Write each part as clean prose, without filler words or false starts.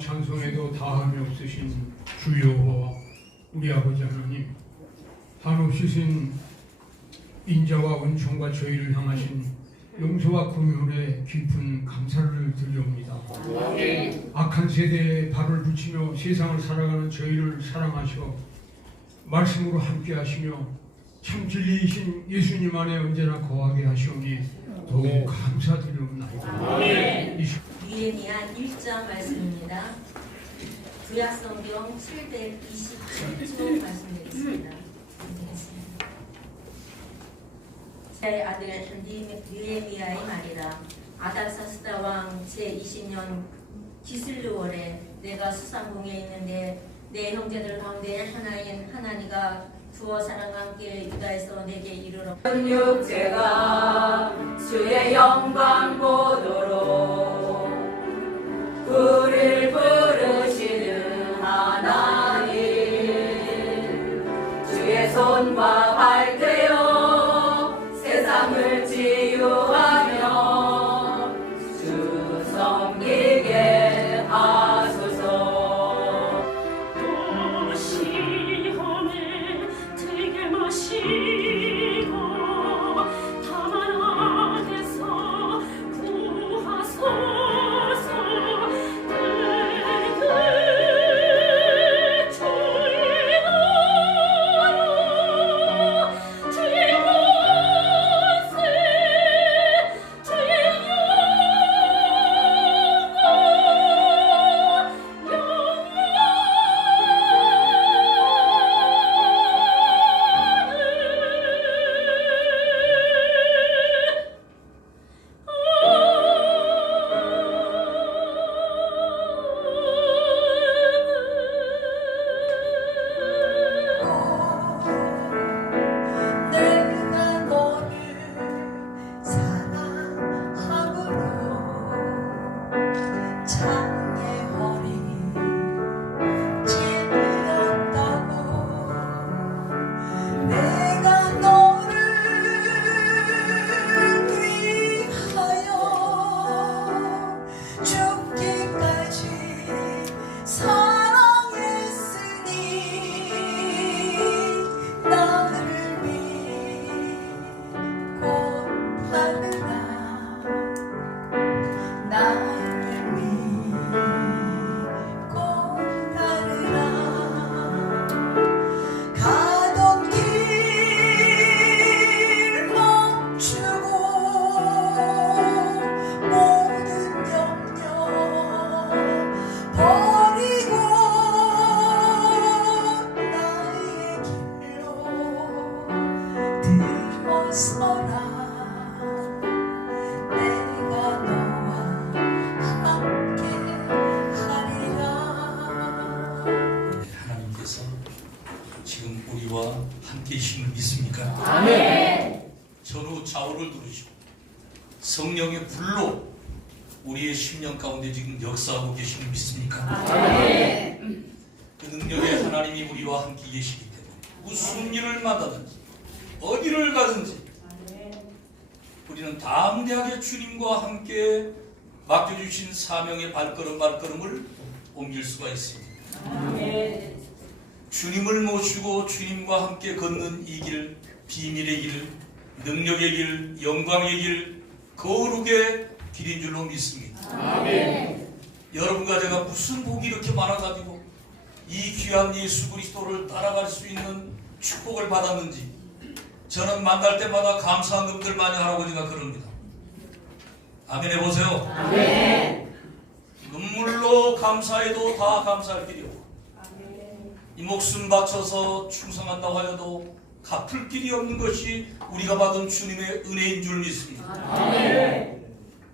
찬송에도 다함이 없으신 주 여호와 우리 아버지 하나님, 한없으신 인자와 은총과 저희를 향하신 용서와 긍휼에 깊은 감사를 드려옵니다. 악한 세대에 발을 붙이며 세상을 살아가는 저희를 사랑하셔 말씀으로 함께 하시며 참 진리이신 예수님 안에 언제나 거하게 하시오니 더욱 감사드리옵나이다. 느헤미야 1장 말씀입니다. 구약성경 727쪽 말씀드리겠습니다. 제 아들 느헤미야의 말이라. 아닥사스다 왕 제20년 기슬르월에 내가 수산궁에 있는데 내 형제들 가운데 하나인 하나니가 두어 사람과 함께 유다에서 내게 이르러 육체가 주의 영광 보도록 우리를 부르시는 하나님, 주의 손과 발 되어 세상을 치유하며 주 섬기게 하소서. 또 시험에 되게 마시고 다만 악에서 구하소서. 하나님께서 지금 우리와 함께 계심을 믿습니까? 아멘. 전후 좌우를 두르시고 성령의 불로 우리의 심령 가운데 지금 역사하고 계심을 믿습니까? 아멘. 그 능력의 하나님이 우리와 함께 계시기 때문에 무슨 일을 만나든지 어디를 가든지 우리는 담대하게 주님과 함께 맡겨주신 사명의 발걸음을 옮길 수가 있습니다. 아멘. 주님을 모시고 주님과 함께 걷는 이 길, 비밀의 길, 능력의 길, 영광의 길, 거룩의 길인 줄로 믿습니다. 아멘. 여러분과 제가 무슨 복이 이렇게 많아가지고 이 귀한 예수 그리스도를 따라갈 수 있는 축복을 받았는지 저는 만날 때마다 감사한 것들 많이 할아버지가 그럽니다. 아멘 해보세요. 아멘. 눈물로 감사해도 다 감사할 길이 없고 이 목숨 바쳐서 충성한다고 하여도 갚을 길이 없는 것이 우리가 받은 주님의 은혜인 줄 믿습니다.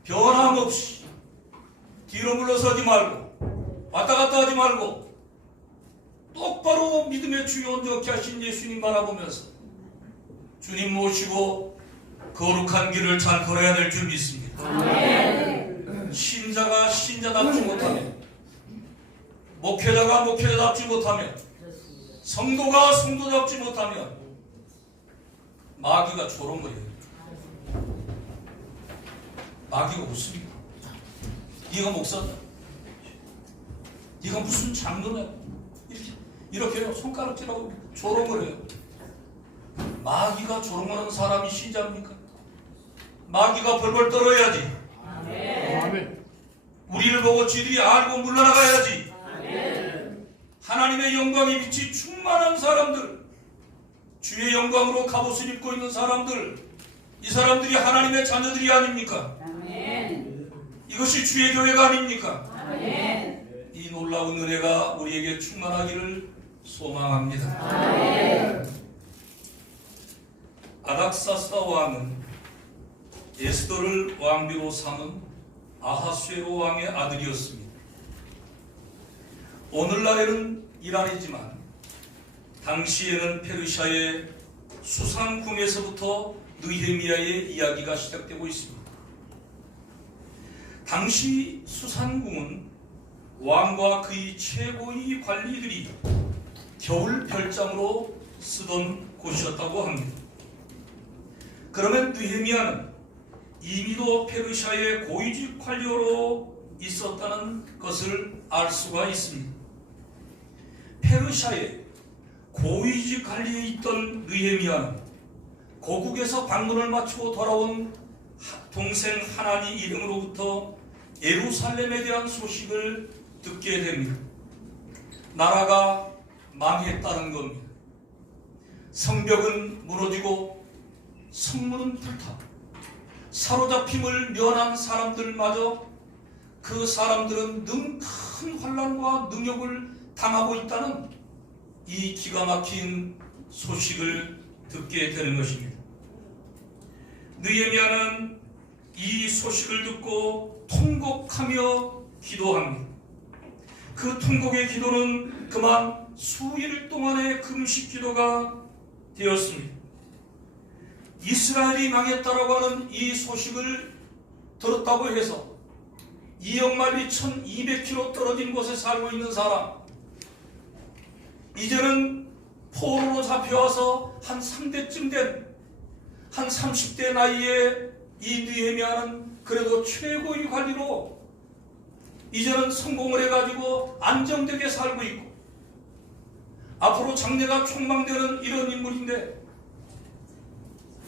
변함없이 뒤로 물러서지 말고 왔다 갔다 하지 말고 똑바로 믿음의 주요 온전케 하신 예수님 바라보면서 주님 모시고 거룩한 길을 잘 걸어야 될 줄 믿습니다. 신자가 신자답지 못하면, 목회자가 목회자답지 못하면, 성도가 성도답지 못하면 마귀가 조롱거려요. 마귀가 웃습니다. 네가 목사다, 네가 무슨 장로냐, 이렇게 손가락질하고 조롱거려요. 마귀가 조롱하는 사람이 신자입니까? 마귀가 벌벌 떨어야지. 우리를 보고 지들이 알고 물러나가야지. 하나님의 영광의 빛이 충만한 사람들, 주의 영광으로 갑옷을 입고 있는 사람들, 이 사람들이 하나님의 자녀들이 아닙니까? 이것이 주의 교회가 아닙니까? 이 놀라운 은혜가 우리에게 충만하기를 소망합니다. 아닥사스다 왕은 에스더를 왕비로 삼은 아하수에로 왕의 아들이었습니다. 오늘날에는 이란이지만 당시에는 페르시아의 수상궁에서부터 느헤미야의 이야기가 시작되고 있습니다. 당시 수상궁은 왕과 그의 최고의 관리들이 겨울 별장으로 쓰던 곳이었다고 합니다. 그러면 느헤미야는 이미도 페르시아의 고위직 관료로 있었다는 것을 알 수가 있습니다. 페르시아의 고위직 관리에 있던 느헤미야는 고국에서 방문을 마치고 돌아온 동생 하나니 이름으로부터 예루살렘에 대한 소식을 듣게 됩니다. 나라가 망했다는 겁니다. 성벽은 무너지고 성문은 불타 사로잡힘을 면한 사람들마저 그 사람들은 능 큰 환난과 능욕을 당하고 있다는 이 기가 막힌 소식을 듣게 되는 것입니다. 느헤미야는 이 소식을 듣고 통곡하며 기도합니다. 그 통곡의 기도는 그만 수일 동안의 금식 기도가 되었습니다. 이스라엘이 망했다라고 하는 이 소식을 들었다고 해서 이역만리 1200km 떨어진 곳에 살고 있는 사람, 이제는 포로로 잡혀와서 한 3대쯤 된 한 30대 나이에 이 느헤미야는 그래도 최고의 관리로 이제는 성공을 해가지고 안정되게 살고 있고 앞으로 장래가 촉망되는 이런 인물인데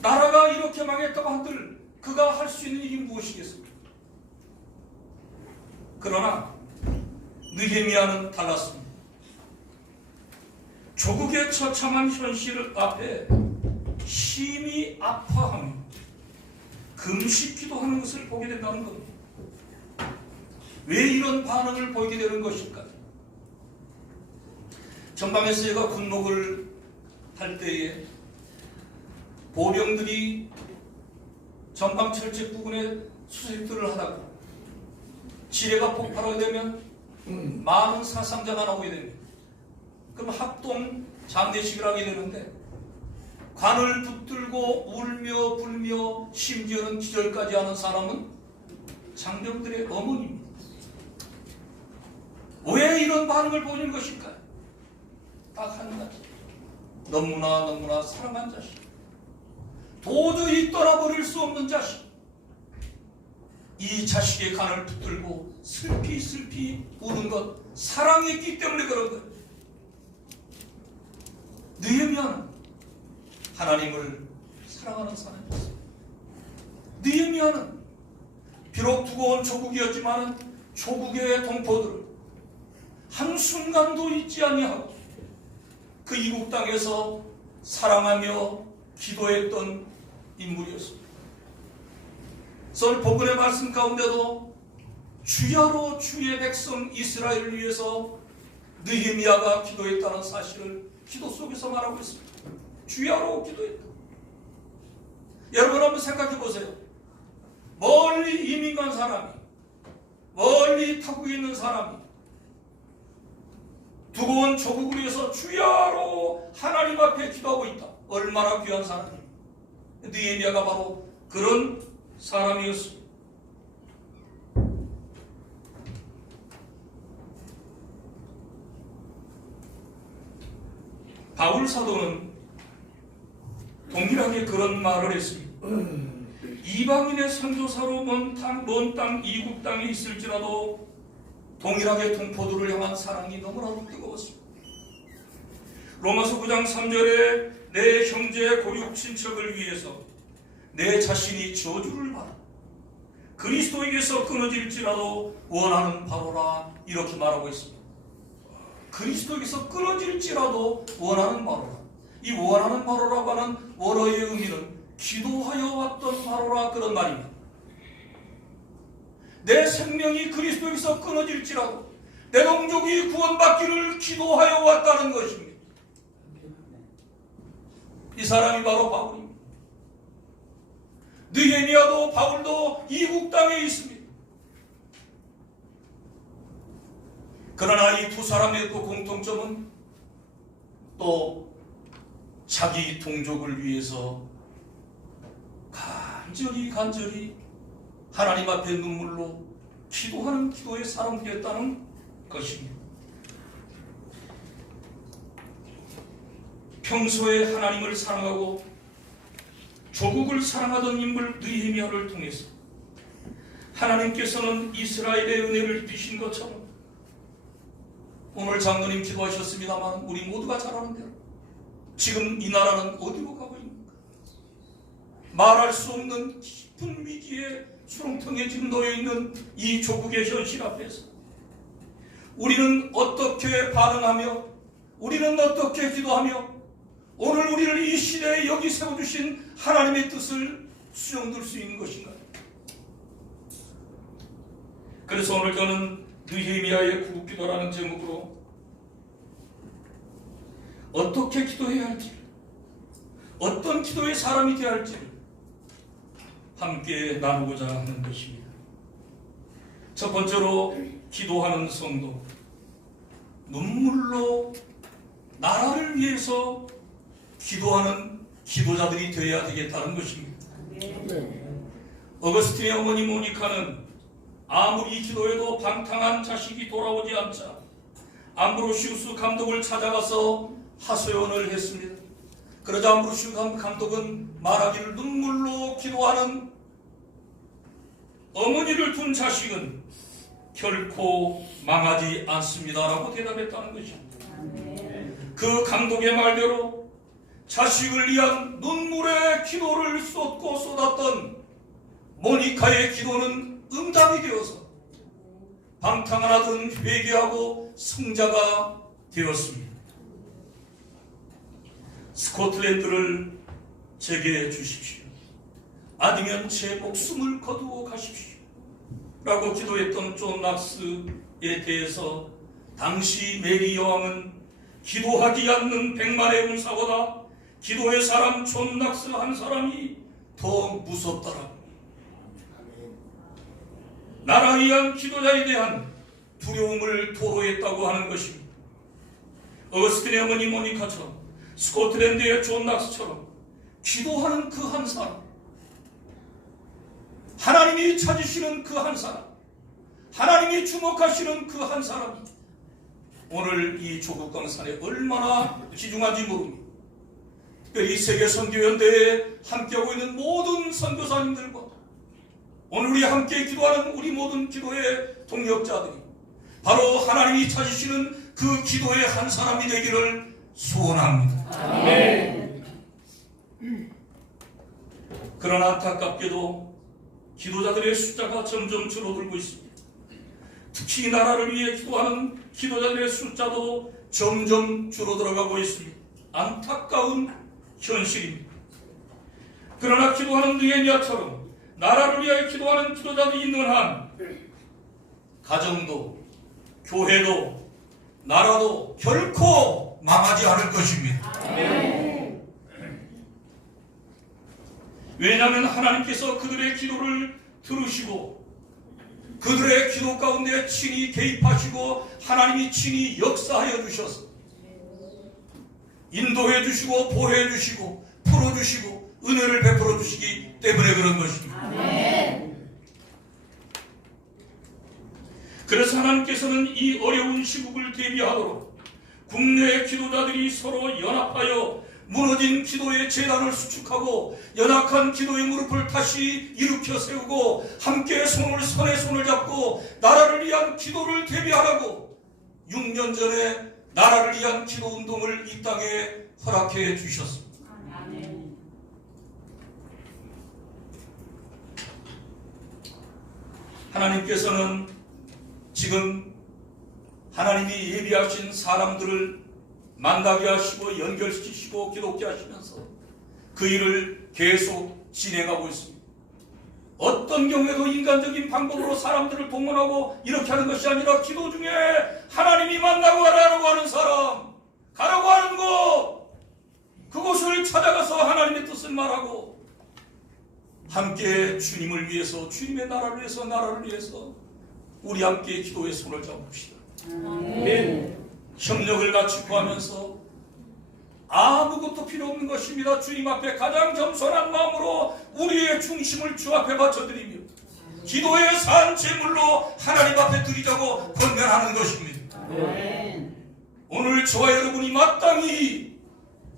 나라가 이렇게 망했다고 한들 그가 할 수 있는 일이 무엇이겠습니까? 그러나 느헤미야는 달랐습니다. 조국의 처참한 현실 앞에 심히 아파하며 금식 기도하는 것을 보게 된다는 겁니다. 왜 이런 반응을 보이게 되는 것일까? 전방에서 제가 군목을 할 때에 보병들이 전방 철책 부근에 수색들을 하다가 지뢰가 폭발하게 되면 많은 사상자가 나오게 됩니다. 그럼 합동 장례식을 하게 되는데 관을 붙들고 울며 불며 심지어는 기절까지 하는 사람은 장병들의 어머니입니다. 왜 이런 반응을 보이는 것일까요? 딱 한 가지, 너무나 사랑한 자식, 도저히 떠나버릴 수 없는 자식, 이 자식의 간을 붙들고 슬피 우는 것, 사랑했기 때문에 그런 거예요. 느헤미야는 하나님을 사랑하는 사람이었어요. 느헤미야는 비록 두고 온 조국이었지만 조국의 동포들을 한순간도 잊지 아니하고 그 이국 땅에서 사랑하며 기도했던 인물이었습니다. 오늘 본문의 말씀 가운데도 주야로 주의 백성 이스라엘을 위해서 느헤미야가 기도했다는 사실을 기도 속에서 말하고 있습니다. 주야로 기도했다. 여러분 한번 생각해 보세요. 멀리 이민 간 사람이, 멀리 타국에 있는 사람이 두고 온 조국을 위해서 주야로 하나님 앞에 기도하고 있다. 얼마나 귀한 사람입니다. 느헤미야가 바로 그런 사람이었습니다. 바울 사도는 동일하게 그런 말을 했습니다. 이방인의 선교사로 먼 땅 이국 땅에 있을지라도 동일하게 동포들을 향한 사랑이 너무나도 뜨거웠습니다. 로마서 9장 3절에 내 형제 고육 친척을 위해서 내 자신이 저주를 받아 그리스도에게서 끊어질지라도 원하는 바로라 이렇게 말하고 있습니다. 그리스도에게서 끊어질지라도 원하는 바로라. 이 원하는 바로라고 하는 원어의 의미는 기도하여 왔던 바로라 그런 말입니다. 내 생명이 그리스도에게서 끊어질지라도 내 동족이 구원받기를 기도하여 왔다는 것입니다. 이 사람이 바로 바울입니다. 느헤미야도 바울도 이국 땅에 있습니다. 그러나 이 두 사람의 그 공통점은 또 자기 동족을 위해서 간절히 하나님 앞에 눈물로 기도하는 기도의 사람이었다는 것입니다. 평소에 하나님을 사랑하고 조국을 사랑하던 인물 느헤미야를 통해서 하나님께서는 이스라엘의 은혜를 입히신 것처럼 오늘 장로님 기도하셨습니다만 우리 모두가 잘 아는 대로 지금 이 나라는 어디로 가고 있는가? 말할 수 없는 깊은 위기에 수렁텅에 지금 놓여있는 이 조국의 현실 앞에서 우리는 어떻게 반응하며 우리는 어떻게 기도하며 오늘 우리를 이 시대에 여기 세워주신 하나님의 뜻을 수용될 수 있는 것인가? 그래서 오늘 저는 느헤미야의 구기도라는 제목으로 어떻게 기도해야 할지, 어떤 기도의 사람이 되어야 할지 함께 나누고자 하는 것입니다. 첫 번째로 기도하는 성도, 눈물로 나라를 위해서 기도하는 기도자들이 되어야 되겠다는 것입니다. 어거스틴의 어머니 모니카는 아무리 기도해도 방탕한 자식이 돌아오지 않자 암브로시우스 감독을 찾아가서 하소연을 했습니다. 그러자 암브로시우스 감독은 말하기를 눈물로 기도하는 어머니를 둔 자식은 결코 망하지 않습니다라고 대답했다는 것입니다. 그 감독의 말대로 자식을 위한 눈물의 기도를 쏟고 쏟았던 모니카의 기도는 응답이 되어서 방탕한 아들은 회개하고 성자가 되었습니다. 스코틀랜드를 제게 주십시오. 아니면 제 목숨을 거두어 가십시오. 라고 기도했던 존 낙스에 대해서 당시 메리 여왕은 기도하지 않는 100만의 군사보다 기도의 사람 존 낙스 한 사람이 더 무섭더라. 나라 위한 기도자에 대한 두려움을 토로했다고 하는 것입니다. 어거스틴의 어머니 모니카처럼 스코틀랜드의 존 낙스처럼 기도하는 그 한 사람, 하나님이 찾으시는 그 한 사람, 하나님이 주목하시는 그 한 사람이 오늘 이 조국강산에 얼마나 귀중한지 모릅니다. 특별히 세계선교연대에 함께하고 있는 모든 선교사님들과 오늘 우리 함께 기도하는 우리 모든 기도의 동역자들이 바로 하나님이 찾으시는 그 기도의 한 사람이 되기를 소원합니다. 아멘. 그러나 안타깝게도 기도자들의 숫자가 점점 줄어들고 있습니다. 특히 나라를 위해 기도하는 기도자들의 숫자도 점점 줄어들어가고 있습니다. 안타까운 현실입니다. 그러나 기도하는 느헤미야처럼 나라를 위하여 기도하는 기도자들이 있는 한 가정도, 교회도, 나라도 결코 망하지 않을 것입니다. 왜냐하면 하나님께서 그들의 기도를 들으시고 그들의 기도 가운데 친히 개입하시고 하나님이 친히 역사하여 주셔서 인도해 주시고 보호해 주시고 풀어주시고 은혜를 베풀어 주시기 때문에 그런 것입니다. 그래서 하나님께서는 이 어려운 시국을 대비하도록 국내의 기도자들이 서로 연합하여 무너진 기도의 재단을 수축하고 연약한 기도의 무릎을 다시 일으켜 세우고 함께 손에 손을 잡고 나라를 위한 기도를 대비하라고 6년 전에 나라를 위한 기도 운동을 이 땅에 허락해 주셨습니다. 하나님께서는 지금 하나님이 예비하신 사람들을 만나게 하시고 연결시키시고 기독게 하시면서 그 일을 계속 진행하고 있습니다. 어떤 경우에도 인간적인 방법으로 사람들을 동원하고 이렇게 하는 것이 아니라 기도 중에 하나님이 만나고 가라고 하는 사람, 가라고 하는 곳, 그곳을 찾아가서 하나님의 뜻을 말하고 함께 주님을 위해서, 주님의 나라를 위해서, 나라를 위해서 우리 함께 기도의 손을 잡읍시다. 협력을 같이 구하면서 아무것도 필요 없는 것입니다. 주님 앞에 가장 겸손한 마음으로 우리의 중심을 주 앞에 바쳐드리며 기도의 산 제물로 하나님 앞에 드리자고 권면하는 것입니다. 오늘 저와 여러분이 마땅히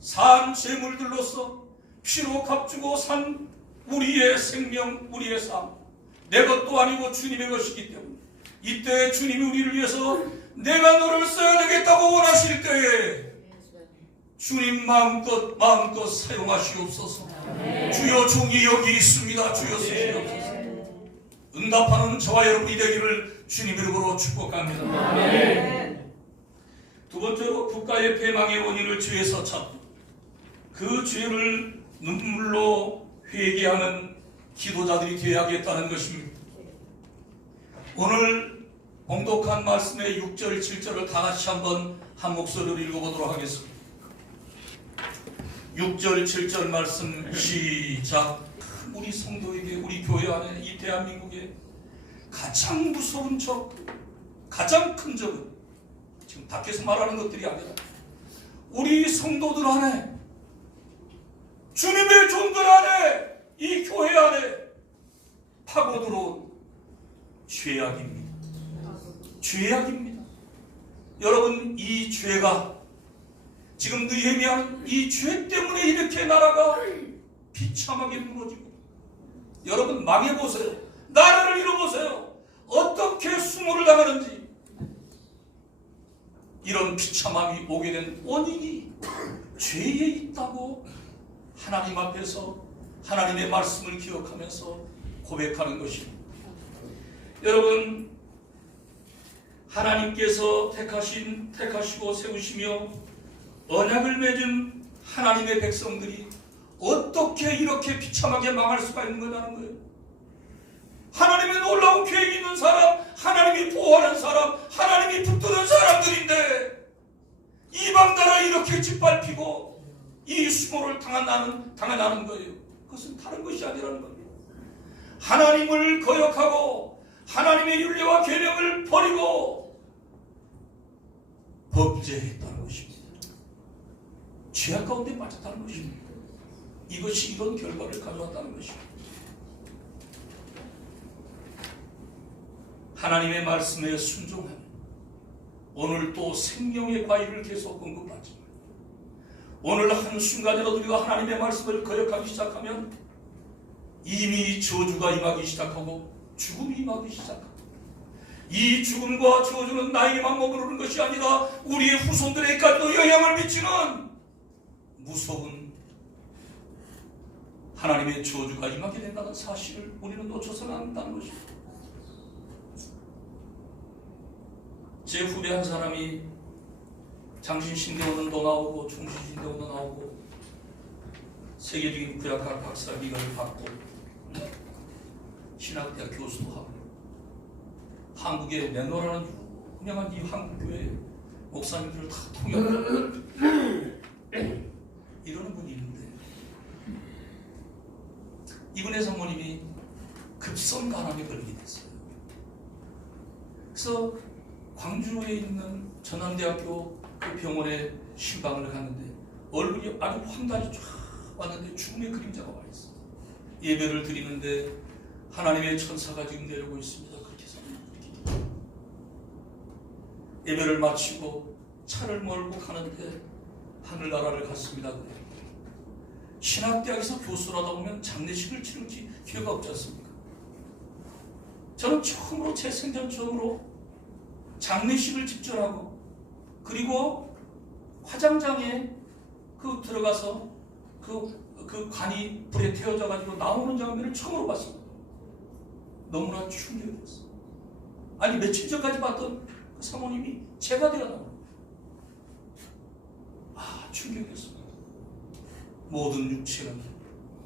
산 제물들로서 피로 값주고 산 우리의 생명, 우리의 삶, 내 것도 아니고 주님의 것이기 때문에 이때 주님이 우리를 위해서 내가 너를 써야 되겠다고 원하실 때에 주님 마음껏 사용하시옵소서. 주여 종이 여기 있습니다. 주여 쓰시옵소서. 응답하는 저와 여러분이 되기를 주님 이름으로 축복합니다. 두 번째로 국가의 패망의 원인을 죄에서 찾고 그 죄를 눈물로 회개하는 기도자들이 되어야겠다는 것입니다. 오늘 봉독한 말씀의 6절, 7절을 다 같이 한번 한 목소리로 읽어보도록 하겠습니다. 6절, 7절 말씀 시작. 우리 성도에게, 우리 교회 안에, 이 대한민국에 가장 무서운 적, 가장 큰 적은 지금 밖에서 말하는 것들이 아니라 우리 성도들 안에, 주님의 종들 안에, 이 교회 안에 파고들어온 죄악입니다. 죄악입니다. 여러분, 이 죄가 지금 느헤미야는 이 죄 때문에 이렇게 나라가 비참하게 무너지고, 여러분 망해보세요. 나라를 잃어보세요. 어떻게 수모를 당하는지. 이런 비참함이 오게 된 원인이 죄에 있다고 하나님 앞에서 하나님의 말씀을 기억하면서 고백하는 것입니다. 여러분, 하나님께서 택하시고 세우시며 언약을 맺은 하나님의 백성들이 어떻게 이렇게 비참하게 망할 수가 있는 거냐는 거예요. 하나님의 놀라운 계획이 있는 사람, 하나님이 보호하는 사람, 하나님이 붙드는 사람들인데 이방 나라 이렇게 짓밟히고 이 수모를 당하는 거예요. 그것은 다른 것이 아니라는 겁니다. 하나님을 거역하고 하나님의 윤리와 계명을 버리고 범죄했다는 것입니다. 죄악 가운데 빠졌다는 것입니다. 이것이 이런 결과를 가져왔다는 것입니다. 하나님의 말씀에 순종하면 오늘 또 생명의 과일을 계속 공급하지만 오늘 한순간이라도 우리가 하나님의 말씀을 거역하기 시작하면 이미 저주가 임하기 시작하고 죽음이 임하기 시작합니다. 이 죽음과 저주는 나에게만 머무르는 것이 아니라 우리의 후손들에게까지도 영향을 미치는 무서운 하나님의 저주가 임하게 된다는 사실을 우리는 놓쳐서는 안 된다는 것입니다. 제 후배 한 사람이 장신신대원도 나오고 충신신대원도 나오고 세계적인 구약학 박사학위를 받고 신학대학 교수도 하고 한국에 내놓으라는 유명한 이 한국교회 목사님들을 다 통역하고 이러는 분이 있는데, 이분의 사모님이 급성 간암에 걸리게 됐어요. 그래서 광주에 있는 전남대학교 그 병원에 신방을 갔는데 얼굴이 아주 황달이 쫙 왔는데 죽음의 그림자가 와 있어요. 예배를 드리는데 하나님의 천사가 지금 내려오고 있습니다. 그렇게 생각합니다. 예배를 마치고 차를 몰고 가는데 하늘나라를 갔습니다. 신학대학에서 교수를 하다 보면 장례식을 치를 기회가 없지 않습니까? 저는 처음으로, 제 생전 처음으로 장례식을 직전하고, 그리고 화장장에 들어가서 그 관이 불에 태워져 가지고 나오는 장면을 처음으로 봤습니다. 너무나 충격이었어요. 아니, 며칠 전까지 봤던 그 사모님이 제가 되어 나옵니다. 충격이었습니다. 모든 육체는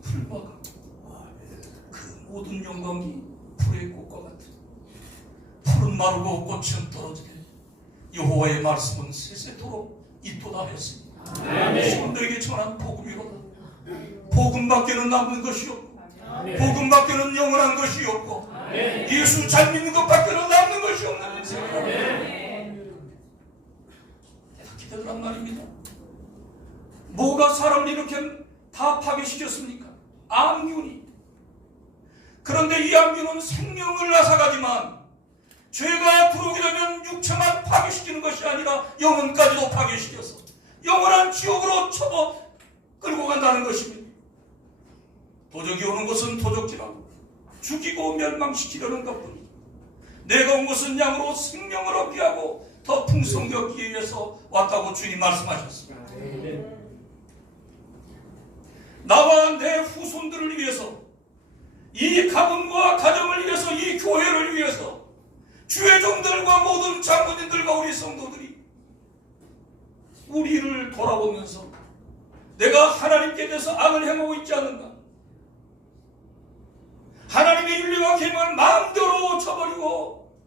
풀과 같고 그 모든 영광이 풀의 꽃과 같은, 풀은 마르고 꽃은 떨어지게 여호와의 말씀은 세세토록 있도다 했습니다. 성도에게 전한 복음이로다. 복음밖에는 남는 것이 없고, 복음밖에는 영원한 것이 없고, 예수 잘 믿는 것밖에는 남는 것이 없는 인생이다. 깨닫게 되더란 말입니다. 뭐가 사람을 이렇게 다 파괴시켰습니까? 암균이. 그런데 이 암균은 생명을 앗아가지만 죄가 들어오게 되면 육체만 파괴시키는 것이 아니라 영혼까지도 파괴시켜서 영원한 지옥으로 쳐도 끌고 간다는 것입니다. 도적이 오는 것은 도적질하고 죽이고 멸망시키려는 것뿐이다. 내가 온 것은 양으로 생명을 얻게 하고 더 풍성히 얻기 위해서 왔다고 주님 말씀하셨습니다. 나와 내 후손들을 위해서, 이 가문과 가정을 위해서, 이 교회를 위해서 주의 종들과 모든 장로님들과 우리 성도들이 우리를 돌아보면서 내가 하나님께 대해서 악을 행하고 있지 않는가, 하나님의 윤리와 계명을 마음대로 쳐버리고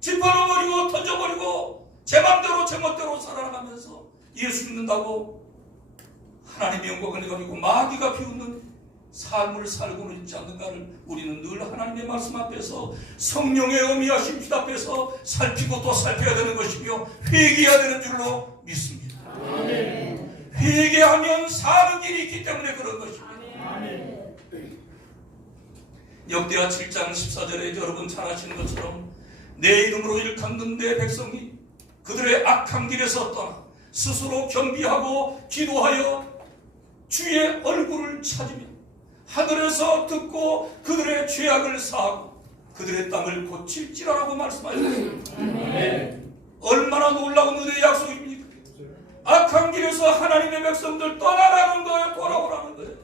짓밟아버리고 던져버리고 제 마음대로 제 멋대로 살아가면서 예수 믿는다고 하나님의 영광을 가지고 마귀가 비웃는 삶을 살고는 있지 않는가를 우리는 늘 하나님의 말씀 앞에서, 성령의 어미하신 피 앞에서 살피고 또 살펴야 되는 것이며 회개해야 되는 줄로 믿습니다. 회개하면 사는 길이 있기 때문에 그런 것입니다. 역대하 7장 14절에 여러분 잘 아시는 것처럼 내 이름으로 일컫는 내 백성이 그들의 악한 길에서 떠나 스스로 겸비하고 기도하여 주의 얼굴을 찾으며 하늘에서 듣고 그들의 죄악을 사하고 그들의 땅을 고칠지라라고 말씀하셨습니다. 얼마나 놀라운 은혜의 약속입니까? 악한 길에서 하나님의 백성들 떠나라는 거예요. 돌아오라는 거예요.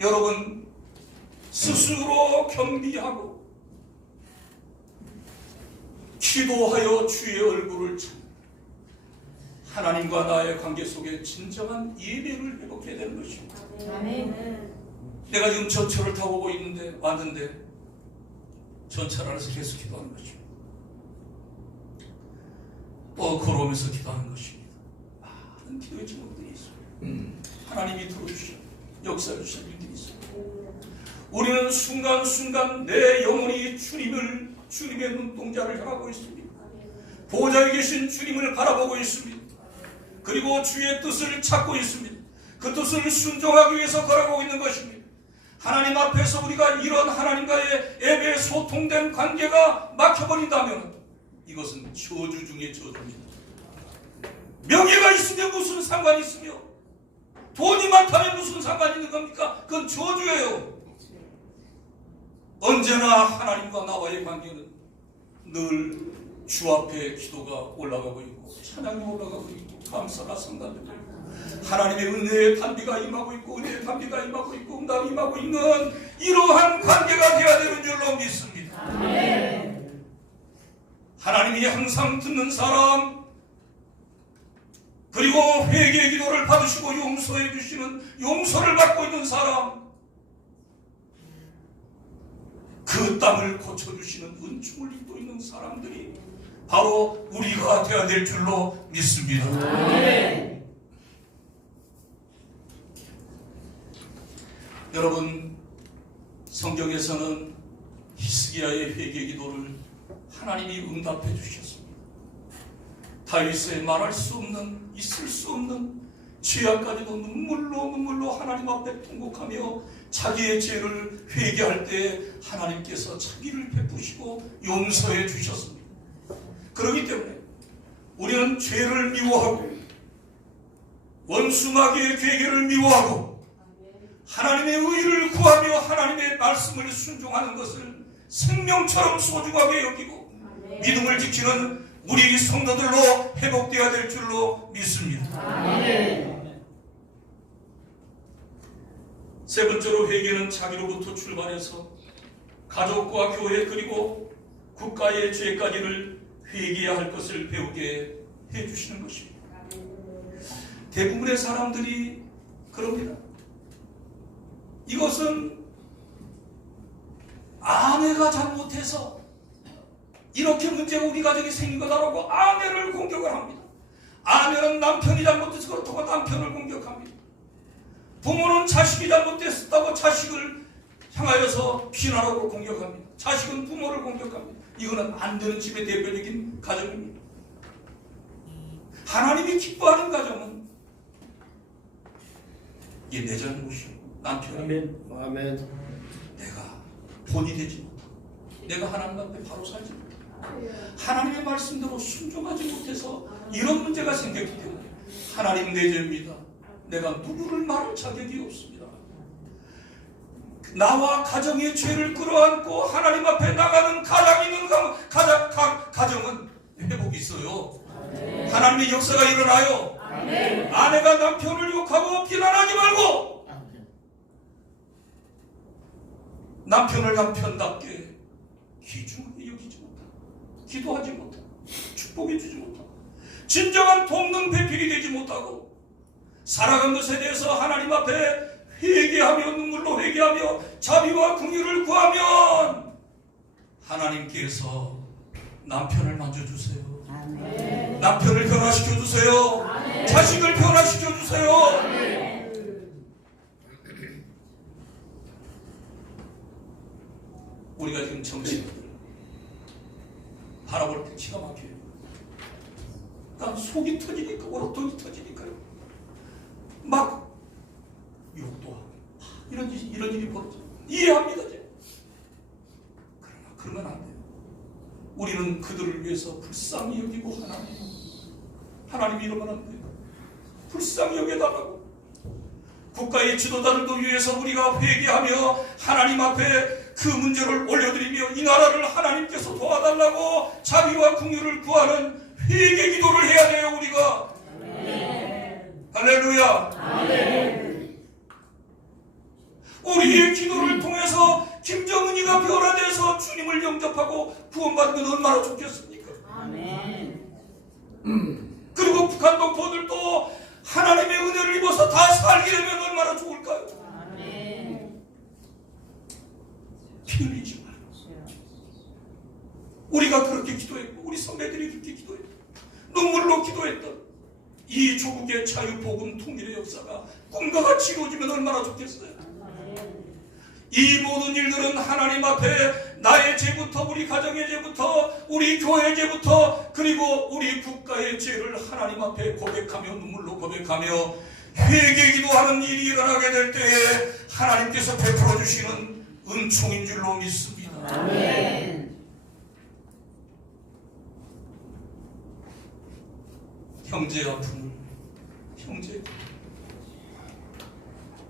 여러분, 스스로 겸비하고 기도하여 주의 얼굴을 찾는 하나님과 나의 관계 속에 진정한 예배를 회복해야 되는 것입니다. 내가 지금 전철을 타고 오고 있는데, 왔는데 전철 안에서 계속 기도하는 것입니다. 또 걸어오면서 기도하는 것입니다. 많은 기도의 제목들이 있습니다. 하나님이 들어주셔 역사해 주실 일들이 있습니다. 우리는 순간순간 내 영혼이 주님의 눈동자를 향하고 있습니다. 보좌에 계신 주님을 바라보고 있습니다. 그리고 주의 뜻을 찾고 있습니다. 그 뜻을 순종하기 위해서 걸어가고 있는 것입니다. 하나님 앞에서 우리가 이런 하나님과의 예배에 소통된 관계가 막혀버린다면 이것은 저주 중의 저주입니다. 명예가 있으면 무슨 상관이 있으며 돈이 많다면 무슨 상관이 있는 겁니까? 그건 저주예요. 언제나 하나님과 나와의 관계는 늘 주 앞에 기도가 올라가고 있고 찬양이 올라가고 있고 감사가 성단되고 하나님의 은혜의 단비가 임하고 있고 은혜의 단비가 임하고 있고 응답이 임하고 있는 이러한 관계가 되어야 되는 줄로 믿습니다. 하나님이 항상 듣는 사람, 그리고 회개의 기도를 받으시고 용서해 주시는 용서를 받고 있는 사람, 그 땅을 고쳐주시는 은총을 입고 있는 사람들이 바로 우리가 되어야 될 줄로 믿습니다. 여러분, 성경에서는 히스기야의 회개 기도를 하나님이 응답해 주셨습니다. 다윗의 말할 수 없는, 있을 수 없는 죄악까지도 눈물로 하나님 앞에 통곡하며 자기의 죄를 회개할 때 하나님께서 자기를 베푸시고 용서해 주셨습니다. 그렇기 때문에 우리는 죄를 미워하고 원수 마귀의 괴계를 미워하고 하나님의 의를 구하며 하나님의 말씀을 순종하는 것을 생명처럼 소중하게 여기고 믿음을 지키는 우리 성도들로 회복되어야 될 줄로 믿습니다. 세 번째로 회개는 자기로부터 출발해서 가족과 교회 그리고 국가의 죄까지를 회개해야 할 것을 배우게 해주시는 것입니다. 대부분의 사람들이 그럽니다. 이것은 아내가 잘못해서 이렇게 문제가 우리 가정에 생긴 거다라고 아내를 공격을 합니다. 아내는 남편이 잘못해서 그렇다고 남편을 공격합니다. 부모는 자식이 잘못됐다고 자식을 향하여서 비난하고 공격합니다. 자식은 부모를 공격합니다. 이거는 안 되는 집의 대표적인 가정입니다. 하나님이 기뻐하는 가정은 이게 내 잘못이요. 남편이 아멘. 내가 본이 되지 못하고 내가 하나님 앞에 바로 살지 못하고 하나님의 말씀대로 순종하지 못해서 이런 문제가 생겼기 때문에 하나님 내 죄입니다. 내가 누구를 말할 자격이 없습니다. 나와 가정의 죄를 끌어안고 하나님 앞에 나가는 가정은 회복이 있어요. 하나님의 역사가 일어나요. 아내가 남편을 욕하고 비난하지 말고 남편을 남편답게 귀중하게 여기지 못하고 기도하지 못하고 축복해 주지 못하고 진정한 돕는 배필이 되지 못하고 살아간 것에 대해서 하나님 앞에 회개하며 눈물로 회개하며 자비와 긍휼을 구하면 하나님께서 남편을 만져주세요. 남편을 변화시켜주세요. 자식을 변화시켜주세요. 우리가 지금 정치인들 바라볼 때 기가 막혀요. 난 속이 터지니까 오락동이 터지니까요. 막 욕도 하고 이런 일이 벌어져요. 이해합니다. 그러나 그러면 안 돼요. 우리는 그들을 위해서 불쌍히 여기고 하나님이 이러면 안 돼요. 불쌍히 여겨달라고. 국가의 지도자들도 위해서 우리가 회개하며 하나님 앞에 그 문제를 올려드리며 이 나라를 하나님께서 도와달라고 자비와 긍휼을 구하는 회개 기도를 해야 돼요. 우리가. 할렐루야. 우리의 기도를 통해서 김정은이가 변화돼서 주님을 영접하고 구원받으면 얼마나 좋겠습니까? 그리고 북한 동포들도 하나님의 은혜를 입어서 다 살게 되면 얼마나 좋을까요? 피 흘리지 말고 우리가 그렇게 기도했고 우리 선배들이 그렇게 기도했고 눈물로 기도했던 이 조국의 자유복음 통일의 역사가 꿈과 같이 이루어지면 얼마나 좋겠어요? 이 모든 일들은 하나님 앞에 나의 죄부터 우리 가정의 죄부터 우리 교회의 죄부터 그리고 우리 국가의 죄를 하나님 앞에 고백하며 눈물로 고백하며 회개 기도하는 일이 일어나게 될 때에 하나님께서 베풀어 주시는 은총인 줄로 믿습니다. 아멘. 형제의 아픔을 형제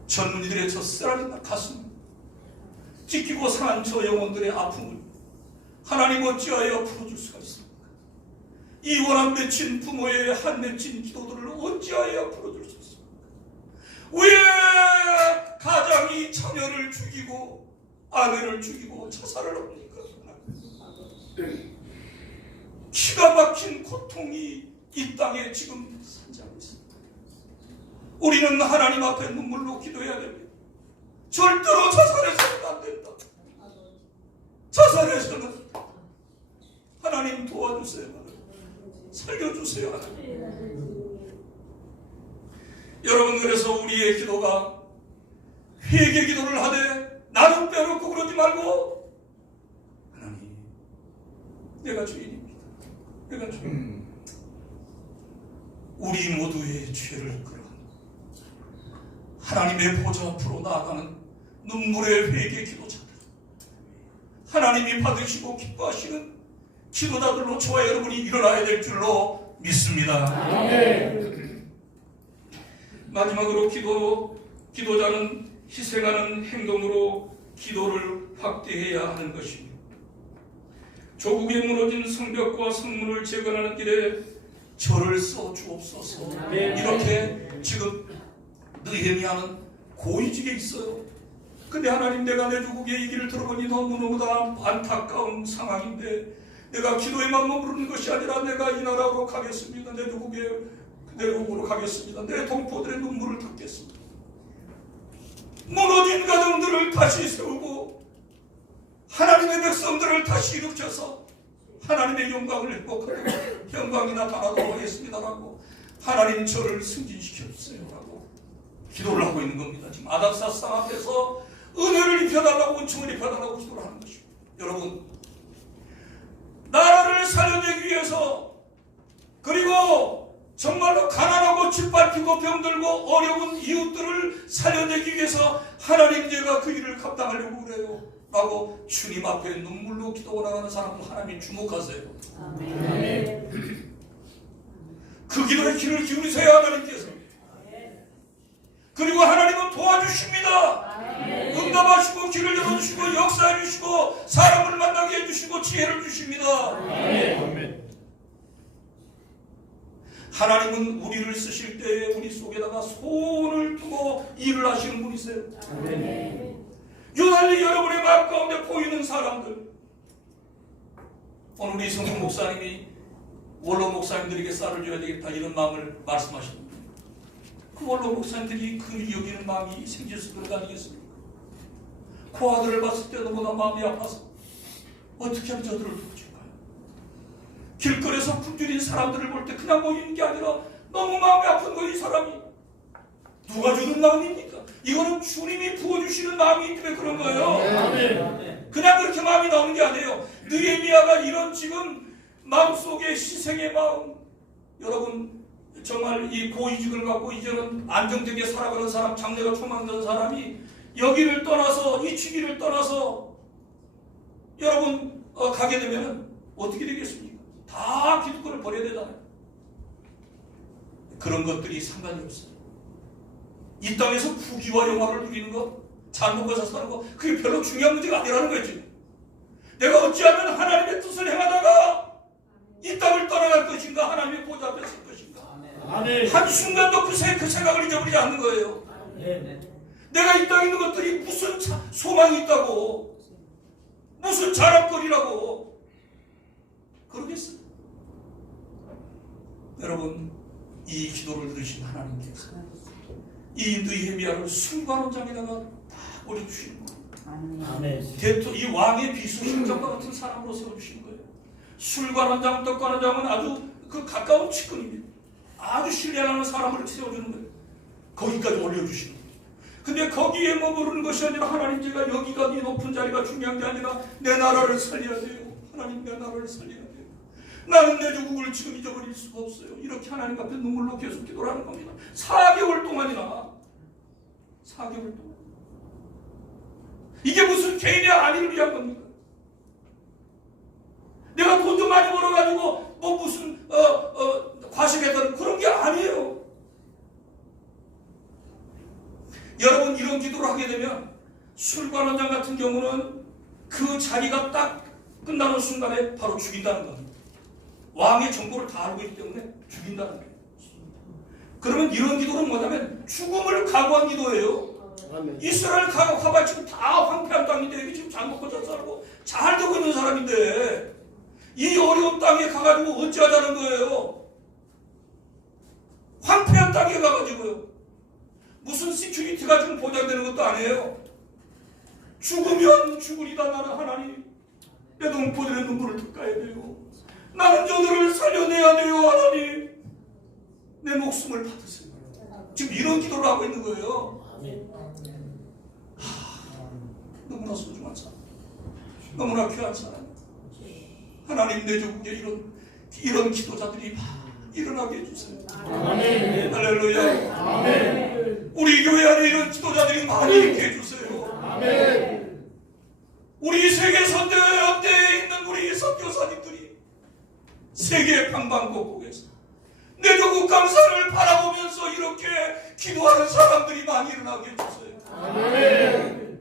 젊은이들의 저 쓰라린 가슴 찢기고 상한 저 영혼들의 아픔을 하나님 어찌하여 풀어줄 수가 있습니까? 이 원한 맺힌 부모의 한 맺힌 기도들을 어찌하여 풀어줄 수 있습니까? 왜 가장이 자녀를 죽이고 아내를 죽이고 자살을 합니까? 기가 막힌 고통이 이 땅에 지금 산지하고 있습니다. 우리는 하나님 앞에 눈물로 기도해야 됩니다. 절대로 자살해서는 안 된다. 자살해서는 하나님 도와주세요. 살려주세요. 하나님. 여러분, 그래서 우리의 기도가 회개 기도를 하되 나는 빼놓고 그러지 말고, 하나님, 내가 죄인입니다. 내가 죄인. 우리 모두의 죄를 끌어간다. 하나님의 보좌 앞으로 나아가는 눈물의 회개 기도자들, 하나님이 받으시고 기뻐하시는 기도자들로 저와 여러분이 일어나야 될 줄로 믿습니다. 마지막으로 기도자는 희생하는 행동으로 기도를 확대해야 하는 것입니다. 조국에 무너진 성벽과 성문을 재건하는 길에 저를 써 주옵소서. 이렇게 지금 느헤미야는 고위직에 있어요. 근데 하나님, 내가 내 조국의 이 길을 들어보니 너무너무나 안타까운 상황인데 내가 기도에만 머무르는 것이 아니라 내가 이 나라로 가겠습니다. 내 조국의 내국으로 가겠습니다. 내 동포들의 눈물을 닦겠습니다. 무너진 가정들을 다시 세우고 하나님의 백성들을 다시 일으켜서 하나님의 영광을 회복하고 영광이 나타나도록 하겠습니다라고 하나님 저를 승진시켜주세요 라고 기도를 하고 있는 겁니다. 지금 아닥사상 앞에서 은혜를 입혀달라고, 은총을 입혀달라고 기도를 하는 것입니다. 여러분, 나라를 살려내기 위해서, 그리고 정말로 가난하고 짓밟히고 병들고 어려운 이웃들을 살려내기 위해서 하나님, 제가 그 일을 감당하려고 그래요 라고 주님 앞에 눈물로 기도가 나가는 사람을 하나님 주목하세요. 아멘. 그 기도에 귀를 기울이세요, 하나님께서. 그리고 하나님은 도와주십니다. 응답하시고 길을 열어주시고 역사해 주시고 사람을 만나게 해주시고 지혜를 주십니다. 하나님은 우리를 쓰실 때에 우리 속에다가 손을 두고 일을 하시는 분이세요. 유달리 여러분의 마음 가운데 보이는 사람들, 오늘 우리 성경 목사님이 원로 목사님들에게 쌀을 줘야 되겠다 이런 마음을 말씀하십니다. 그 원로 목사님들이 그 여기는 마음이 생길 수 있는 거 아니겠습니까? 그 아들을 봤을 때 너무나 마음이 아파서 어떻게 하면 저들을 도와줄까요? 길거리에서 굶주린 사람들을 볼 때 그냥 보이는 게 아니라 너무 마음이 아픈 거예요. 이 사람이 누가 주는 마음입니까? 이거는 주님이 부어주시는 마음이기 때문에 그런 거예요. 그냥 그렇게 마음이 나오는 게 아니에요. 느헤미야가 이런 지금 마음속에 희생의 마음, 여러분 정말 이 고위직을 갖고 이제는 안정되게 살아가는 사람, 장래가 초망되는 사람이 여기를 떠나서, 이 취기를 떠나서 여러분 가게 되면 어떻게 되겠습니까? 다 기득권을 버려야 되잖아요. 그런 것들이 상관이 없어요. 이 땅에서 부귀와 영화를 누리는 것, 잘 먹고 잘 사는 것, 그게 별로 중요한 문제가 아니라는 거지. 내가 어찌하면 하나님의 뜻을 행하다가 이 땅을 떠나갈 것인가, 하나님의 보좌 앞에 설 것인가. 한순간도 그 생각을 잊어버리지 않는 거예요. 내가 이 땅에 있는 것들이 무슨 소망이 있다고, 무슨 자랑거리라고 그러겠어요. 여러분, 이 기도를 들으신 하나님께서 이 느헤미야를 술관원장에다가 다 올려주시는 거예요. 이 왕의 비서 심장과 같은 사람으로 세워주신 거예요. 술관원장, 떡관원장은 아주 그 가까운 측근입니다. 아주 신뢰하는 사람을 세워주는 거예요. 거기까지 올려주시는 거예요. 근데 거기에 머무르는 것이 아니라 하나님, 제가 여기가 이 높은 자리가 중요한 게 아니라 내 나라를 살려야 돼요. 하나님, 내 나라를 살려야 돼요. 나는 내 조국을 지금 잊어버릴 수가 없어요. 이렇게 하나님 앞에 눈물로 계속 기도를 하는 겁니다. 4개월 동안이나. 4개월 동안. 이게 무슨 개인의 안위를 위한 겁니까? 내가 돈 좀 많이 벌어가지고 뭐 무슨 과식했다는 그런 게 아니에요. 여러분, 이런 기도를 하게 되면 술관원장 같은 경우는 그 자리가 딱 끝나는 순간에 바로 죽인다는 겁니다. 왕의 정보를 다 알고 있기 때문에 죽인다는 거예요. 그러면 이런 기도는 뭐냐면 죽음을 각오한 기도예요. 이스라엘 가봐 지금 다 황폐한 땅인데, 여기 지금 잘 먹고 잘 살고 잘 되고 있는 사람인데 이 어려운 땅에 가가지고 어찌하자는 거예요. 황폐한 땅에 가가지고요. 무슨 시큐리티가 지금 보장되는 것도 아니에요. 죽으면 죽으리다 나는 하나님. 내 동포들의 눈물을 닦아야 돼요. 나는 저들을 살려내야 돼요. 하나님, 내 목숨을 받으세요. 지금 이런 기도를 하고 있는 거예요. 너무나 소중한 사람, 너무나 귀한 사람. 하나님, 내 조국에 이런 기도자들이 일어나게 해주세요. 아멘. 할렐루야. 아멘. 우리 교회 안에 이런 기도자들이 많이 있게 해주세요. 아멘. 우리 세계 선교연대에 있는 우리 선교사님들이 세계 방방곡곡에서 내 조국 강산을 바라보면서 이렇게 기도하는 사람들이 많이 일어나게 해주세요. 아멘.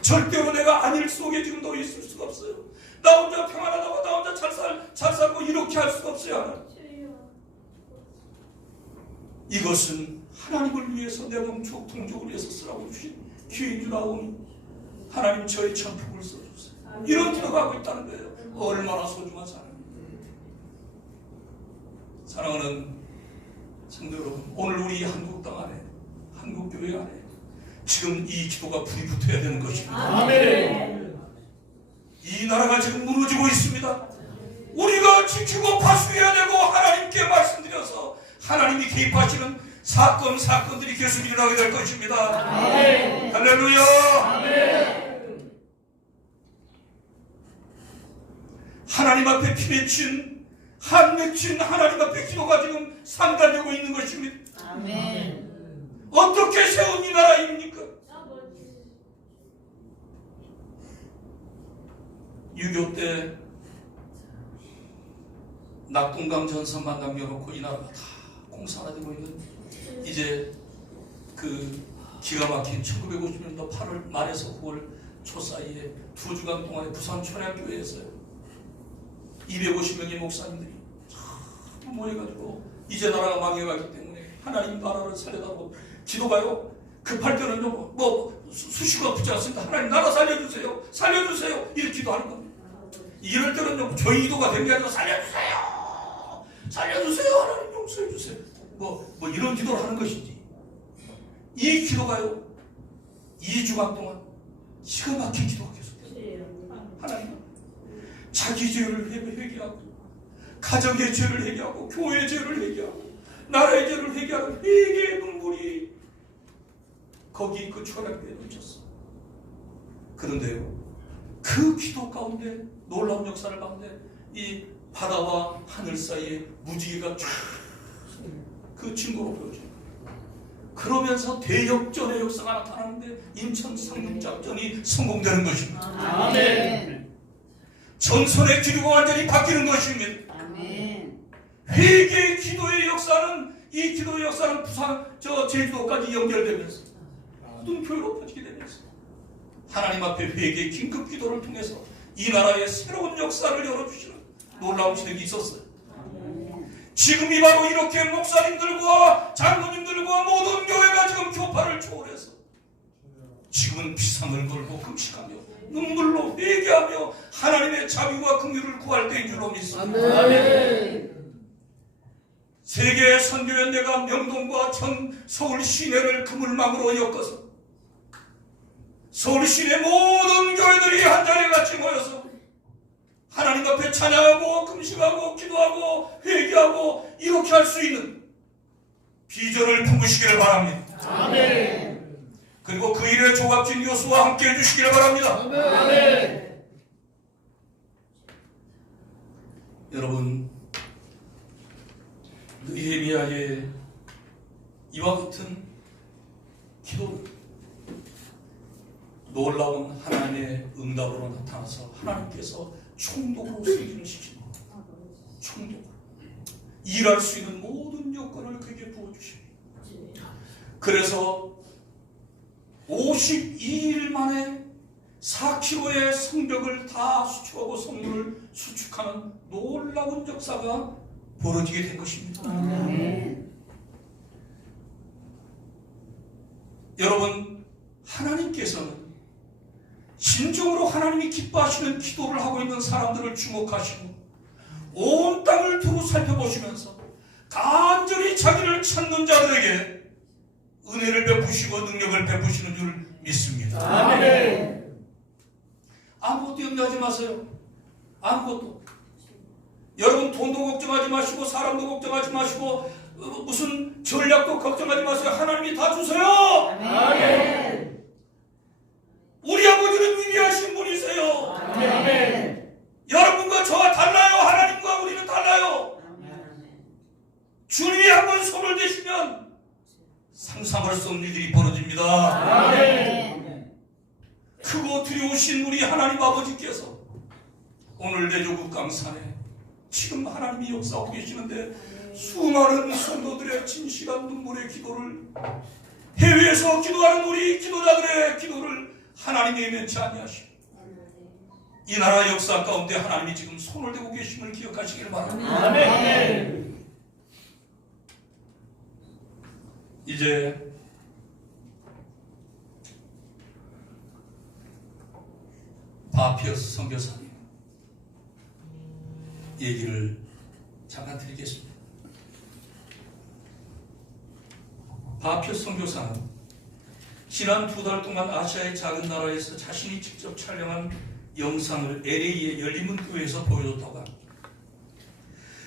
절대로 내가 안일 속에 지금 놓여 있을 수가 없어요. 나 혼자 평안하다고, 나 혼자 잘 살고 이렇게 할 수가 없어요. 하나님. 이것은 하나님을 위해서 내 몸족 동족을 위해서 쓰라고 주신 기회인 줄 아오니 하나님, 저의 천국을 써주세요. 이런 기도가 하고 있다는 거예요. 얼마나 소중한 사람입니다. 사랑하는 성도 여러분, 오늘 우리 한국 땅 안에, 한국 교회 안에 지금 이 기도가 불이 붙어야 되는 것입니다. 아멘. 이 나라가 지금 무너지고 있습니다. 우리가 지키고 파수해야 되고 하나님께 말씀드려서 하나님이 개입하시는 사건들이 계속 일어나게 될 것입니다. 아멘. 할렐루야. 아멘. 하나님 앞에 피 맺힌, 한 맺힌 하나님 앞에 기도가 지금 상달되고 있는 것입니다. 아멘. 어떻게 세운 이 나라입니까? 6.25 때 낙동강 전선만 남겨놓고 이 나라가 다 공산화되고 있는, 이제 그 기가 막힌 1950년도 8월 말에서 9월 초 사이에 2주간 동안에 부산 초량교회에서요 250명의 목사님들이 모여가지고 이제 나라가 망해가기 때문에 하나님 나라를 살려달라고 기도가요. 급할 때는요 수시가 붙지 않습니다. 하나님 나라 살려주세요, 살려주세요 이렇게 기도하는 겁니다. 이럴 때는요 저희 기도가 된 게 아니라 살려주세요, 살려주세요, 하나님 용서해주세요 뭐 이런 기도를 하는 것이지, 이 기도가요 2주간 동안 기가 막힌 기도가 계속돼요. 하나님, 자기 죄를 회개하고 가정의 죄를 회개하고 교회의 죄를 회개하고 나라의 죄를 회개하는 회개의 눈물이 거기 그 초량교회에 넘쳤어. 그런데요 그 기도 가운데 놀라운 역사를 가운데 이 바다와 하늘 사이에 무지개가 쫙 그 증거로 보여줍니다. 그러면서 대역전의 역사가 나타나는데 인천 상륙작전이 성공되는 것입니다. 아멘. 전선의 기류가 완전히 바뀌는 것입니다. 아멘. 회개의 기도의 역사는, 이 기도의 역사는 부산 제주도까지 연결되면서 모든 교회로 퍼지게 되면서 하나님 앞에 회개의 긴급 기도를 통해서 이 나라의 새로운 역사를 열어주시는 놀라운 시대가 있었어요. 지금이 바로 이렇게 목사님들과 장로님들과 모든 교회가 지금 교파를 초월해서 지금은 비상을 걸고 금식하며 눈물로 회개하며 하나님의 자비와 긍휼을 구할 때인 줄로 믿습니다. 아멘. 세계 선교연대가 명동과 서울 시내를 그물망으로 엮어서 서울 시내 모든 교회들이 한자리에 같이 모여서 하나님 앞에 찬양하고 금식하고 기도하고 회개하고 이렇게 할 수 있는 비전을 품으시기를 바랍니다. 아멘. 그리고 그 일에 조갑진 교수와 함께 해주시기를 바랍니다. 아멘. 여러분, 느헤미야의 이와 같은 기도는 놀라운 하나님의 응답으로 나타나서 하나님께서 총독으로 승진시키고 총독, 일할 수 있는 모든 여건을 그에게 부어주십니다. 그래서 52일 만에 4kg의 성벽을 다 수축하고 성문을 수축하는 놀라운 역사가 벌어지게 된 것입니다. 아멘. 여러분, 하나님께서는 진정으로 하나님이 기뻐하시는 기도를 하고 있는 사람들을 주목하시고 온 땅을 두루 살펴보시면서 간절히 자기를 찾는 자들에게 은혜를 베푸시고 능력을 베푸시는 줄 믿습니다. 아멘. 아무것도 염려하지 마세요. 아무것도. 여러분 돈도 걱정하지 마시고 사람도 걱정하지 마시고 무슨 전략도 걱정하지 마세요. 하나님이 다 주세요. 아멘. 우리 아버지는 위대하신 분이세요. 아멘. 여러분과 저와 달라요. 하나님과 우리는 달라요. 주님이 한번 손을 대시면 상상할 수 없는 일이 벌어집니다. 아멘. 크고 두려우신 우리 하나님 아버지께서 오늘 내조국 강산에 지금 하나님이 역사하고 계시는데 수많은 성도들의 진실한 눈물의 기도를 해외에서 기도하는 우리 기도자들의 기도를 하나님이 면치 아니하시고 이 나라 역사 가운데 하나님이 지금 손을 대고 계심을 기억하시길 바랍니다. 아멘. 이제 바피어스 선교사님 얘기를 잠깐 드리겠습니다. 바피어스 선교사는 지난 2달 동안 아시아의 작은 나라에서 자신이 직접 촬영한 영상을 LA의 열린문교회에서 보여줬다고 합니다.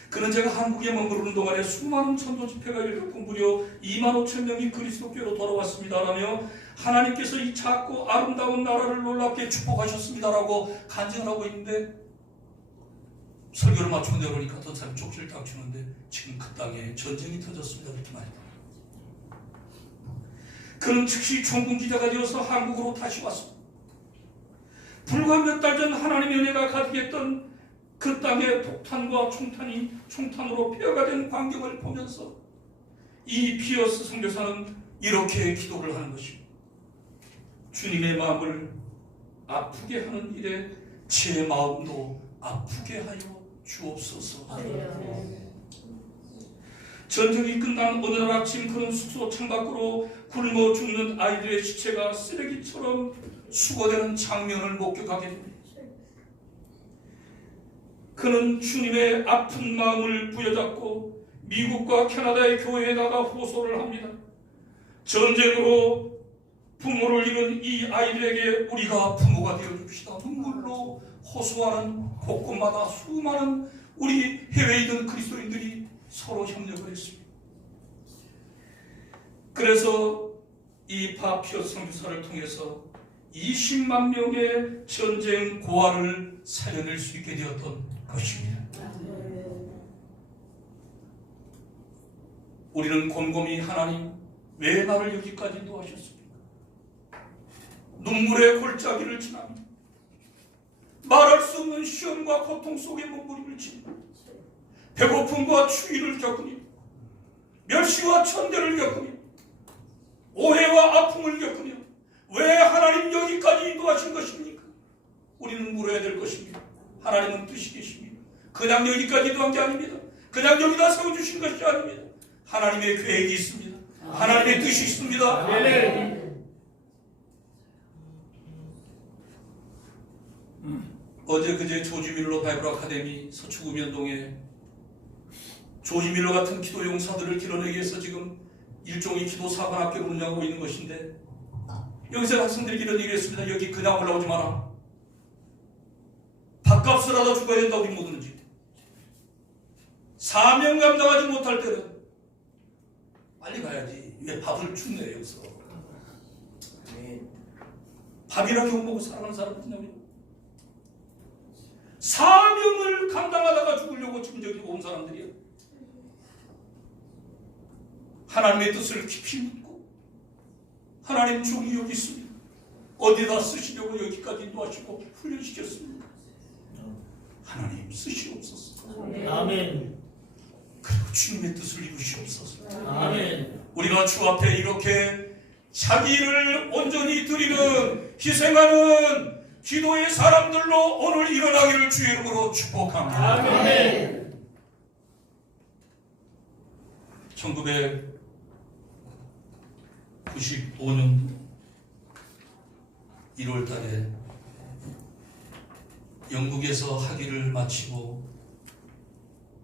그는 제가 한국에 머무르는 동안에 수많은 천도 집회가 열렸고 무려 25,000명이 그리스도교로 돌아왔습니다라며 하나님께서 이 작고 아름다운 나라를 놀랍게 축복하셨습니다라고 간증을 하고 있는데 설교를 마치고 내려오니까 어떤 사람이 쪽지를 딱 주는데 지금 그 땅에 전쟁이 터졌습니다. 그렇게 말이다. 그는 즉시 종군 기자가 되어서 한국으로 다시 왔습니다. 불과 몇 달 전 하나님의 은혜가 가득했던 그 땅의 폭탄과 총탄으로 폐허가 된 광경을 보면서 이 피어스 선교사는 이렇게 기도를 하는 것입니다. 주님의 마음을 아프게 하는 일에 제 마음도 아프게 하여 주옵소서. 전쟁이 끝난 어느 날 아침 그는 숙소 창밖으로 굶어 죽는 아이들의 시체가 쓰레기처럼 수거되는 장면을 목격하게 됩니다. 그는 주님의 아픈 마음을 부여잡고 미국과 캐나다의 교회에다가 호소를 합니다. 전쟁으로 부모를 잃은 이 아이들에게 우리가 부모가 되어줍시다. 눈물로 호소하는 곳곳마다 수많은 우리 해외에 있는 그리스도인들이 서로 협력을 했습니다. 그래서 이 바피어스 선교사를 통해서 20만 명의 전쟁 고아를 살려낼 수 있게 되었던 것입니다. 우리는 곰곰이 하나님 왜 나를 여기까지 놓으셨습니까? 눈물의 골짜기를 지나며 말할 수 없는 시험과 고통 속에 몸부림을 치며 배고픔과 추위를 겪으며 멸시와 천대를 겪으며 오해와 아픔을 겪으며 왜 하나님 여기까지 인도하신 것입니까? 우리는 물어야 될 것입니다. 하나님은 뜻이 계십니다. 그냥 여기까지 인도한 게 아닙니다. 그냥 여기다 세워주신 것이 아닙니다. 하나님의 계획이 있습니다. 하나님의 뜻이 있습니다. 어제 그제 조지 밀러 바이블 아카데미 서초구 면동에 조지 밀러 같은 기도 용사들을 길러내기 위해서 지금 일종의 기도 사관 학교를 운영하고 있는 것인데 여기서 학생들이 이런 얘기를 했습니다. 여기 그냥 올라오지 마라. 밥값을 하다 죽어야 된다고 우리 모두는 지금 사명 감당하지 못할 때는 빨리 가야지. 왜 밥을 춥네 여기서. 밥이라고 먹고 살아가는 사람 있냐고요. 사명을 감당하다가 죽으려고 지금 여기 온 사람들이야. 하나님의 뜻을 깊이 묻고 하나님 종이 여기 있습니다. 어디다 쓰시려고 여기까지 인도하시고 훈련시켰습니다. 하나님 쓰시옵소서. 아멘. 그리고 주님의 뜻을 이루시옵소서. 아멘. 우리가 주 앞에 이렇게 자기를 온전히 드리는 희생하는 기도의 사람들로 오늘 일어나기를 주의 이름으로 축복합니다. 아멘. 1995년도 1월 달에 영국에서 학위를 마치고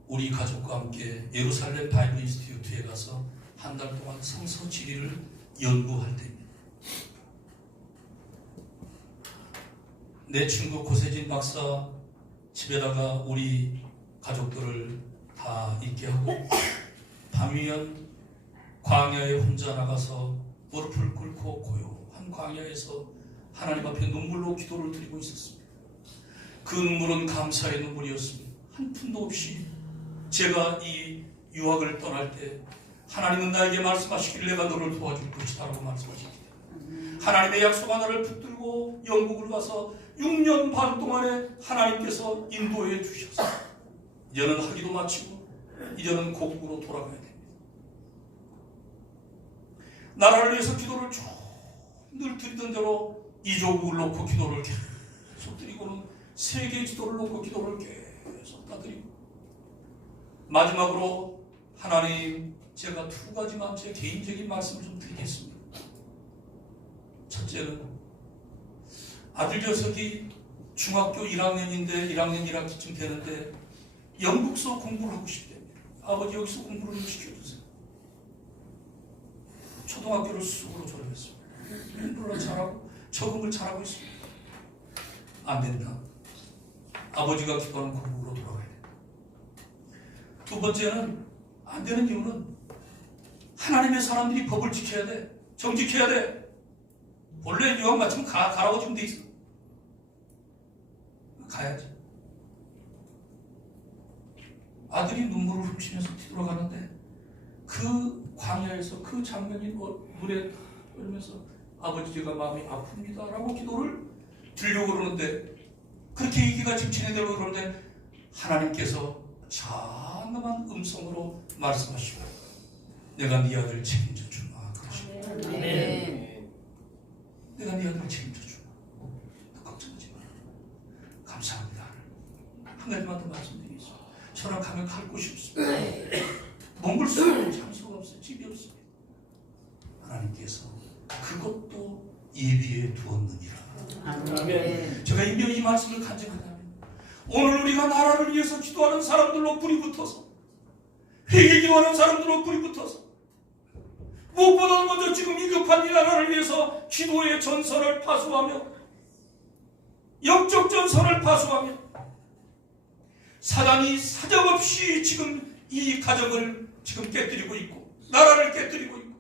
우리 가족과 함께 예루살렘 바이블 인스티튜트에 가서 한 달 동안 성서 지리를 연구할 때입니다. 내 친구 고세진 박사 집에다가 우리 가족들을 다 있게 하고 밤이면 광야에 혼자 나가서 무릎을 꿇고 고요한 광야에서 하나님 앞에 눈물로 기도를 드리고 있었습니다. 그 눈물은 감사의 눈물이었습니다. 한 푼도 없이 제가 이 유학을 떠날 때 하나님은 나에게 말씀하시기를 내가 너를 도와줄 것이다 라고 말씀하십니다. 하나님의 약속 하나를 붙들고 영국을 가서 6년 반 동안에 하나님께서 인도해 주셨어요. 이제는 학위도 마치고 이제는 고국으로 돌아가야 됩니다. 나라를 위해서 기도를 쭉 늘 드리던 대로 이조국을 놓고 기도를 계속 드리고는 세계 지도를 놓고 기도를 계속 다 드리고 마지막으로 하나님 제가 두 가지만 제 개인적인 말씀을 좀 드리겠습니다. 첫째는 아들 녀석이 중학교 1학년인데 1학년 1학기쯤 되는데 영국서 공부를 하고 싶답니다. 아버지 여기서 공부를 좀 시켜주세요. 초등학교를 수석으로 졸업했습니다. 공부를 잘하고 적응을 잘하고 있습니다. 안 된다. 아버지가 기도하는 고국으로 돌아가야 된다. 두 번째는 안 되는 이유는 하나님의 사람들이 법을 지켜야 돼. 정직해야 돼. 본래 유학 마치면 가라고 지금 돼 있어. 가야지. 아들이 눈물을 훔치면서 뒤돌아가는데 그 광야에서 그 장면이 물에 흐르면서 아버지 제가 마음이 아픕니다 라고 기도를 드리려고 그러는데 그렇게 얘기가 지금 진행되려고 그러는데 하나님께서 장엄한 음성으로 말씀하시고 내가 네 아들 책임져 주마 그러시고 아멘. 내가 네 아들 책임져 주마 걱정하지 마라. 감사합니다. 한 가지만 더 말씀드리겠습니다. 저랑 가면 갈 곳이 없습니다. 몽골 수도 장소가 없어요. 집이 없습니다. 하나님께서 그것도 예비해 두었느니라. 아멘. 제가 이 말씀을 간증하자면 오늘 우리가 나라를 위해서 기도하는 사람들로 불이 붙어서 회개 기도하는 사람들로 불이 붙어서 무엇보다 먼저 지금 위급한 이 나라를 위해서 기도의 전선을 파수하며 영적 전선을 파수하며 사단이 사정없이 지금 이 가정을 지금 깨뜨리고 있고 나라를 깨뜨리고 있고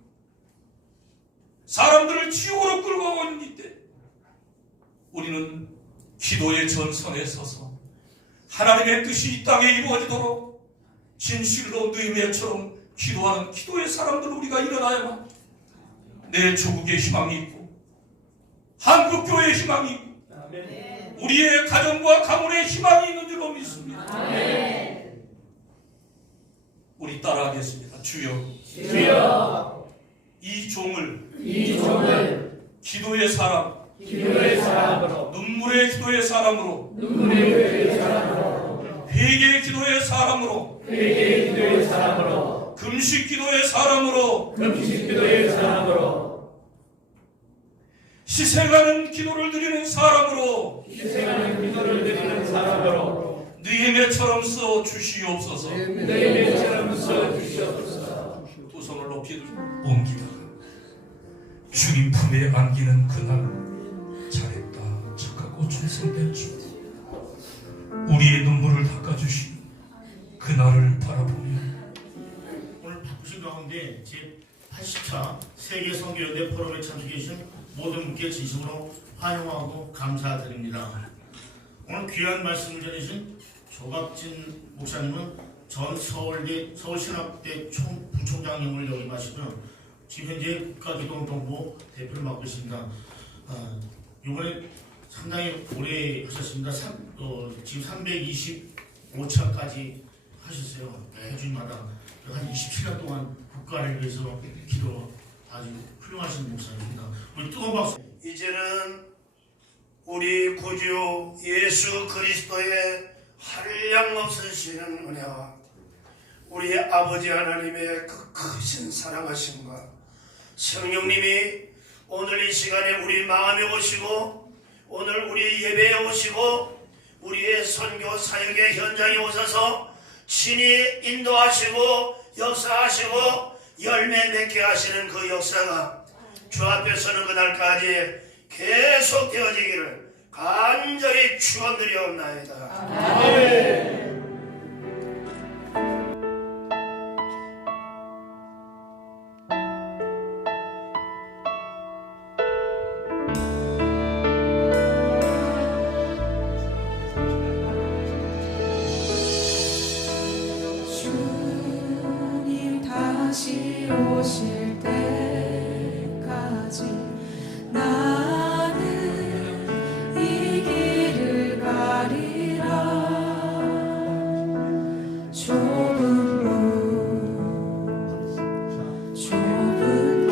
사람들을 지옥으로 끌고 가고 있는 이때 우리는 기도의 전선에 서서 하나님의 뜻이 이 땅에 이루어지도록 진실로 느헤미야처럼 기도하는 기도의 사람들 우리가 일어나야만 내 조국의 희망이 있고 한국교회의 희망이 있고 우리의 가정과 가문의 희망이 있는 줄로 믿습니다. 우리 따라하겠습니다. 주여 이 종을 기도의 사람으로 눈물의 기도의 사람으로 회개의 기도의 사람으로 금식 기도의 사람으로 희생하는 기도를 드리는 사람으로 느헤미야처럼 써 주시옵소서. 두 손을 높이 옮기다가 주님 품에 안기는 그날 잘했다 착하고 충성된 주 우리의 눈물을 닦아주시는 그날을 바라보며 오늘 바쁘신 가운데 제80차 세계선교연대 포럼에 참석해 주신 모든 분께 진심으로 환영하고 감사드립니다. 오늘 귀한 말씀을 전해주신 조갑진 목사님은 전 서울신학대 부총장님을 역임하시고요. 지금 현재 국가기도운동부 대표를 맡고 있습니다. 이번에 상당히 오래 하셨습니다. 지금 325차까지 하셨어요. 매주마다 한 27년 동안 국가를 위해서 기도 아주 훌륭하신 목사입니다. 우리 뜨거운 박수. 이제는 우리 구주 예수 그리스도의 한량없으시는 은혜와 우리 아버지 하나님의 그 크신 사랑하심과 성령님이 오늘 이 시간에 우리 마음에 오시고 오늘 우리 예배에 오시고 우리의 선교 사역의 현장에 오셔서 친히 인도하시고 역사하시고 열매 맺게 하시는 그 역사가 주 앞에 서는 그날까지 계속 되어지기를 간절히 축원드리옵나이다. 주님 다시